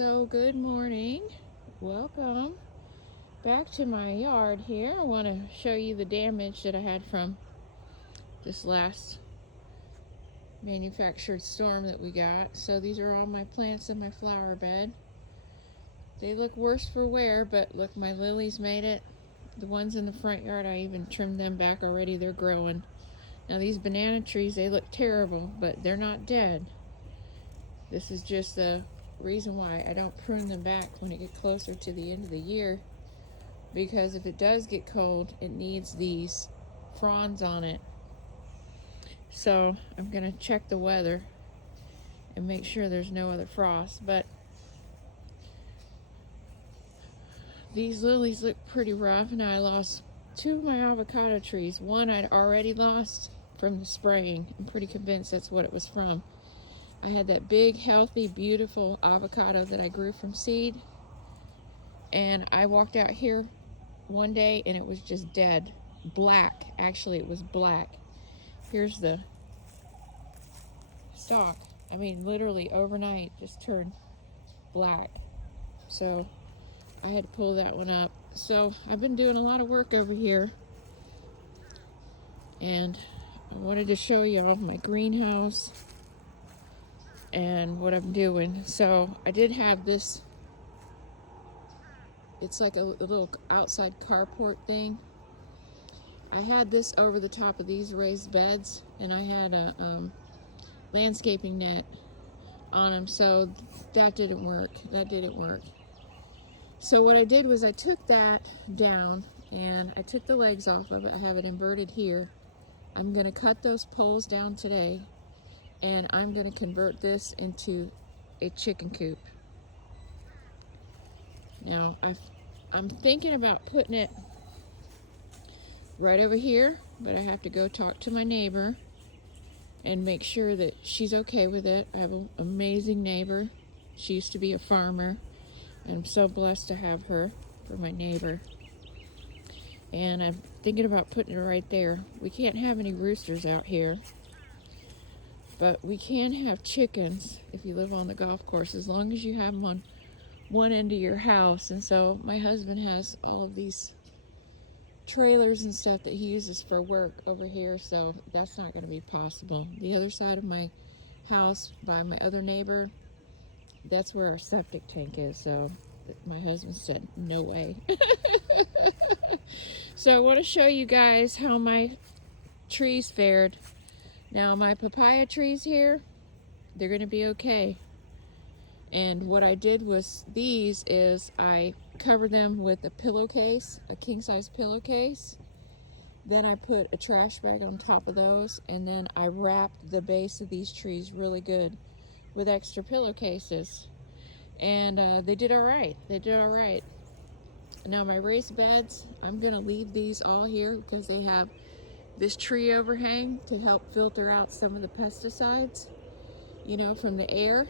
So good morning. Welcome back to my yard here. I want to show you the damage that I had from this last manufactured storm that we got. So these are all my plants in my flower bed. They look worse for wear, but look, my lilies made it. The ones in the front yard, I even trimmed them back already. They're growing. Now these banana trees, they look terrible, but they're not dead. This is just the reason why I don't prune them back when it gets closer to the end of the year, because if it does get cold, it needs these fronds on it. So I'm gonna check the weather and make sure there's no other frost. But these lilies look pretty rough. Now I lost two of my avocado trees. One I'd already lost from the spraying. I'm pretty convinced that's what it was from. I had that big, healthy, beautiful avocado that I grew from seed, and I walked out here one day and it was just dead. Black. Actually, it was black. Here's the stalk. I mean, literally overnight just turned black. So I had to pull that one up. So I've been doing a lot of work over here, and I wanted to show you all my greenhouse and what I'm doing. So I did have this, it's like a little outside carport thing. I had this over the top of these raised beds, and I had a landscaping net on them, so that didn't work. So what I did was I took that down and I took the legs off of it. I have it inverted here. I'm going to cut those poles down today, and I'm going to convert this into a chicken coop. Now I'm thinking about putting it right over here, but I have to go talk to my neighbor and make sure that she's okay with it. I have an amazing neighbor. She used to be a farmer, and I'm so blessed to have her for my neighbor. And I'm thinking about putting it right there. We can't have any roosters out here, but we can have chickens if you live on the golf course, as long as you have them on one end of your house. And so my husband has all of these trailers and stuff that he uses for work over here, so that's not going to be possible. The other side of my house by my other neighbor, that's where our septic tank is, so my husband said no way. So I want to show you guys how my trees fared. Now my papaya trees here, they're going to be okay. And what I did was I covered them with a pillowcase, a king-size pillowcase. Then I put a trash bag on top of those, and then I wrapped the base of these trees really good with extra pillowcases. And they did all right. Now my raised beds, I'm going to leave these all here because they have this tree overhang to help filter out some of the pesticides, from the air.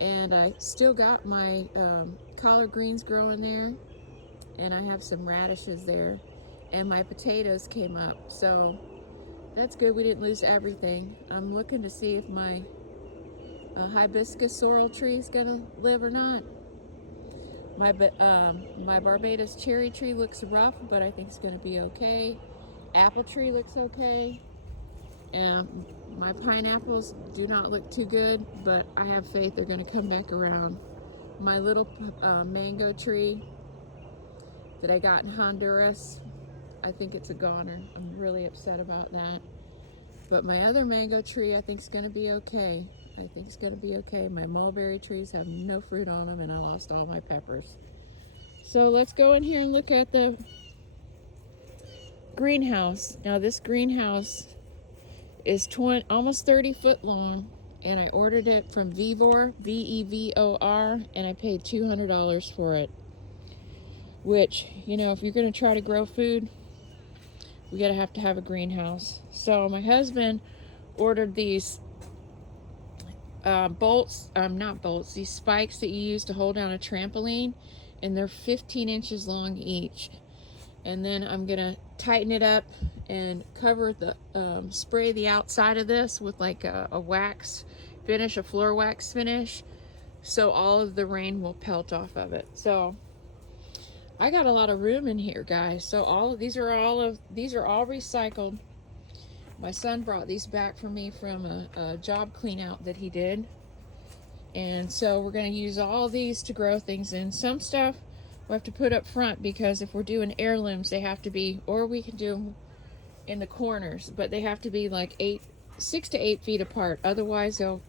And I still got my collard greens growing there, and I have some radishes there, and my potatoes came up, so that's good. We didn't lose everything. I'm looking to see if my hibiscus sorrel tree is gonna live or not. My Barbados cherry tree looks rough, but I think it's gonna be okay. Apple tree looks okay. My pineapples do not look too good, but I have faith they're going to come back around. My little mango tree that I got in Honduras, I think it's a goner. I'm really upset about that. But my other mango tree, I think is going to be okay. My mulberry trees have no fruit on them, and I lost all my peppers. So let's go in here and look at the greenhouse. Now this greenhouse is almost 30 foot long, and I ordered it from Vevor, Vevor, and I paid $200 for it. Which, if you're going to try to grow food, we gotta have to have a greenhouse. So my husband ordered these these spikes that you use to hold down a trampoline, and they're 15 inches long each. And then I'm gonna tighten it up and cover spray the outside of this with like a wax finish, a floor wax finish, so all of the rain will pelt off of it. So I got a lot of room in here, guys. So all of these are all recycled. My son brought these back for me from a job clean out that he did. And so we're going to use all these to grow things in. Some stuff we have to put up front because if we're doing heirlooms, they have to be, or we can do them in the corners, but they have to be like 6 to 8 feet apart. Otherwise, they'll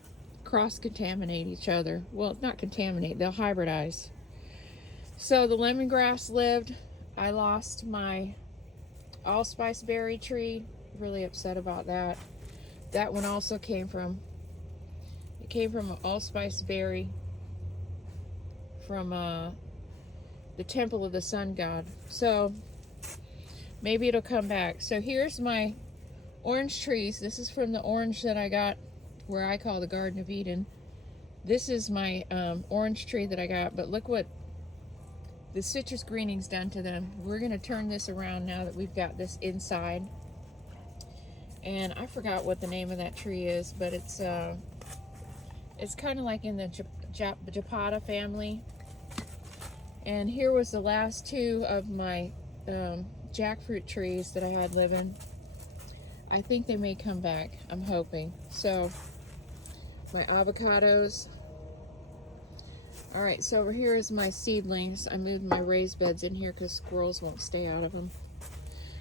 cross-contaminate each other. Well, not contaminate, they'll hybridize. So the lemongrass lived. I lost my allspice berry tree. Really upset about that. That one also came from an allspice berry from the temple of the sun god. So maybe it'll come back. So here's my orange trees. This is from the orange that I got where I call the Garden of Eden. This is my orange tree that I got, but look what the citrus greening's done to them. We're gonna turn this around now that we've got this inside. And I forgot what the name of that tree is, but it's kind of like in the Japata family. And here was the last two of my jackfruit trees that I had living. I think they may come back. I'm hoping. So my avocados. All right, so over here is my seedlings. I moved my raised beds in here because squirrels won't stay out of them.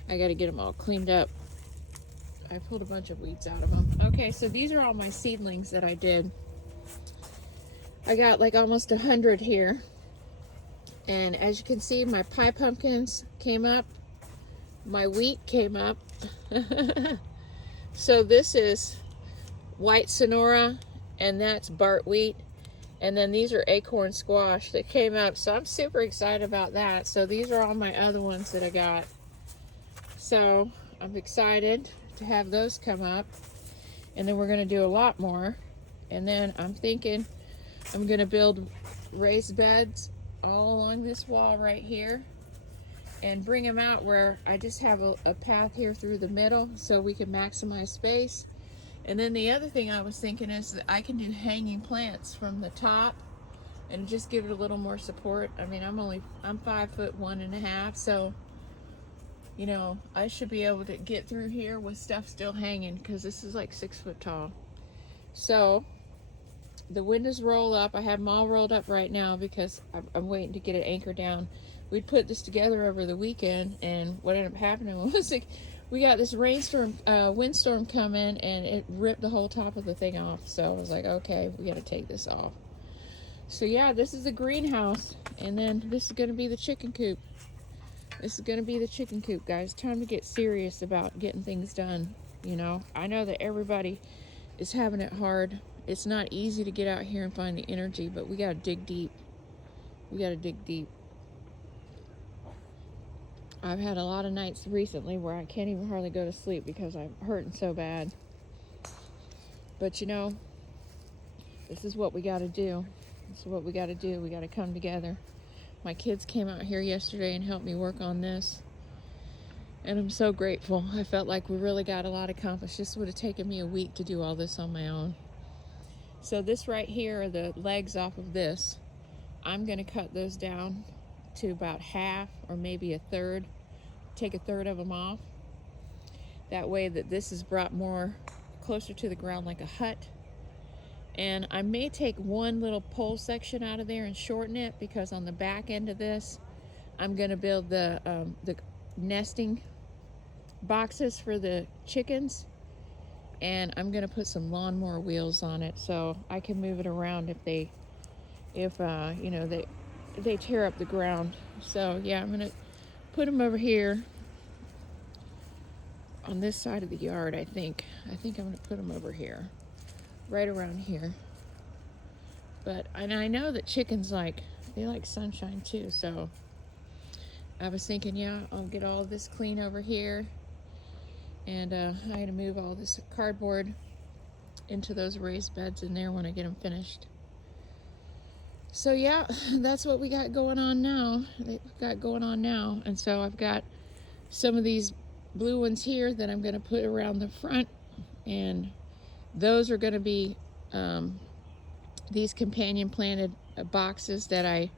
I got to get them all cleaned up. I pulled a bunch of weeds out of them. Okay, so these are all my seedlings that I did. I got like almost 100 here. And as you can see, my pie pumpkins came up. My wheat came up. So this is white Sonora, and that's Bart wheat. And then these are acorn squash that came up. So I'm super excited about that. So these are all my other ones that I got. So I'm excited to have those come up. And then we're going to do a lot more. And then I'm thinking I'm going to build raised beds all along this wall right here and bring them out where I just have a path here through the middle so we can maximize space. And then the other thing I was thinking is that I can do hanging plants from the top and just give it a little more support. I mean, I'm 5'1.5", so you know, I should be able to get through here with stuff still hanging because this is like 6 foot tall. So the windows roll up. I have them all rolled up right now because I'm waiting to get it anchored down. We'd put this together over the weekend, and what ended up happening was like, we got this windstorm coming, and it ripped the whole top of the thing off. So I was like, okay, we got to take this off. So yeah, this is the greenhouse, and then this is going to be the chicken coop. This is going to be the chicken coop, guys. Time to get serious about getting things done. You know, I know that everybody is having it hard. It's not easy to get out here and find the energy, but we got to dig deep. We got to dig deep. I've had a lot of nights recently where I can't even hardly go to sleep because I'm hurting so bad. But you know, this is what we got to do. This is what we got to do. We got to come together. My kids came out here yesterday and helped me work on this. And I'm so grateful. I felt like we really got a lot accomplished. This would have taken me a week to do all this on my own. So this right here are the legs off of this. I'm going to cut those down to about half or maybe a third. Take a third of them off. That way that this is brought more closer to the ground like a hut. And I may take one little pole section out of there and shorten it because on the back end of this, I'm going to build the nesting boxes for the chickens. And I'm going to put some lawnmower wheels on it so I can move it around if you know, they tear up the ground. So yeah, I'm going to put them over here on this side of the yard, I think. I'm going to put them over here. Right around here. And I know that chickens they like sunshine too, so I was thinking, yeah, I'll get all of this clean over here, and I'm going to move all this cardboard into those raised beds in there when I get them finished. So yeah, that's what we got going on now. And so I've got some of these blue ones here that I'm going to put around the front, and those are going to be these companion planted boxes that I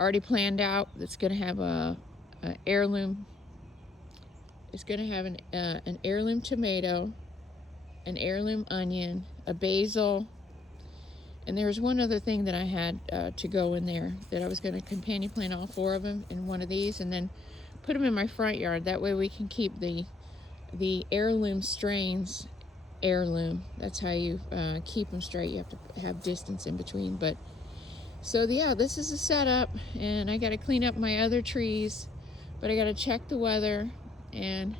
already planned out. That's going to have a heirloom. It's going to have an heirloom tomato, an heirloom onion, a basil, and there's one other thing that I had to go in there that I was going to companion plant all 4 of them in one of these and then put them in my front yard. That way we can keep the heirloom strains heirloom. That's how you keep them straight. You have to have distance in between. But so yeah, this is a setup, and I got to clean up my other trees, but I got to check the weather. And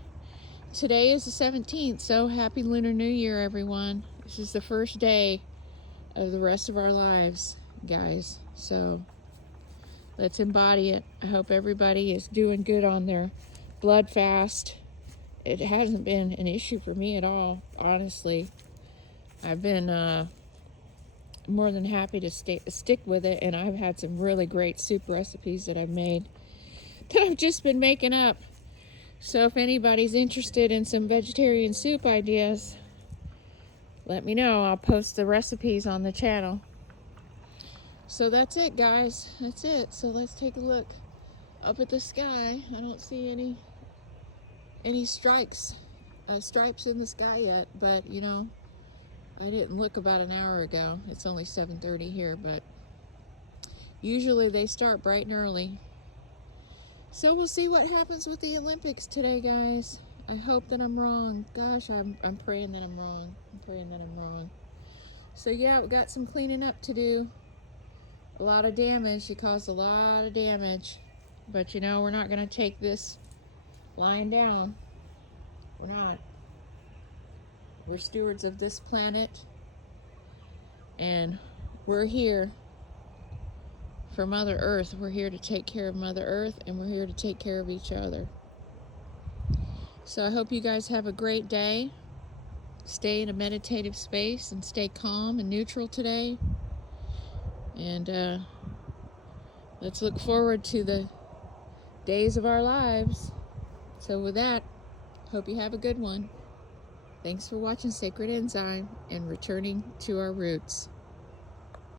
today is the 17th, so happy Lunar New Year, everyone. This is the first day of the rest of our lives, guys. So let's embody it. I hope everybody is doing good on their blood fast. It hasn't been an issue for me at all, honestly. I've been more than happy to stick with it, and I've had some really great soup recipes that I've made that I've just been making up. So if anybody's interested in some vegetarian soup ideas, let me know. I'll post the recipes on the channel. So that's it, guys. That's it. So let's take a look up at the sky. I don't see any stripes in the sky yet, but you know, I didn't look about an hour ago. It's only 7:30 here, but usually they start bright and early. So we'll see what happens with the Olympics today, guys. I hope that I'm wrong. Gosh, I'm praying that I'm wrong. I'm praying that I'm wrong. So yeah, we got some cleaning up to do. A lot of damage. She caused a lot of damage. But you know, we're not going to take this lying down. We're not. We're stewards of this planet. And we're here for Mother Earth. We're here to take care of Mother Earth, and we're here to take care of each other. So I hope you guys have a great day. Stay in a meditative space and stay calm and neutral today. And let's look forward to the days of our lives. So with that, hope you have a good one. Thanks for watching Sacred Enzyme and returning to our roots.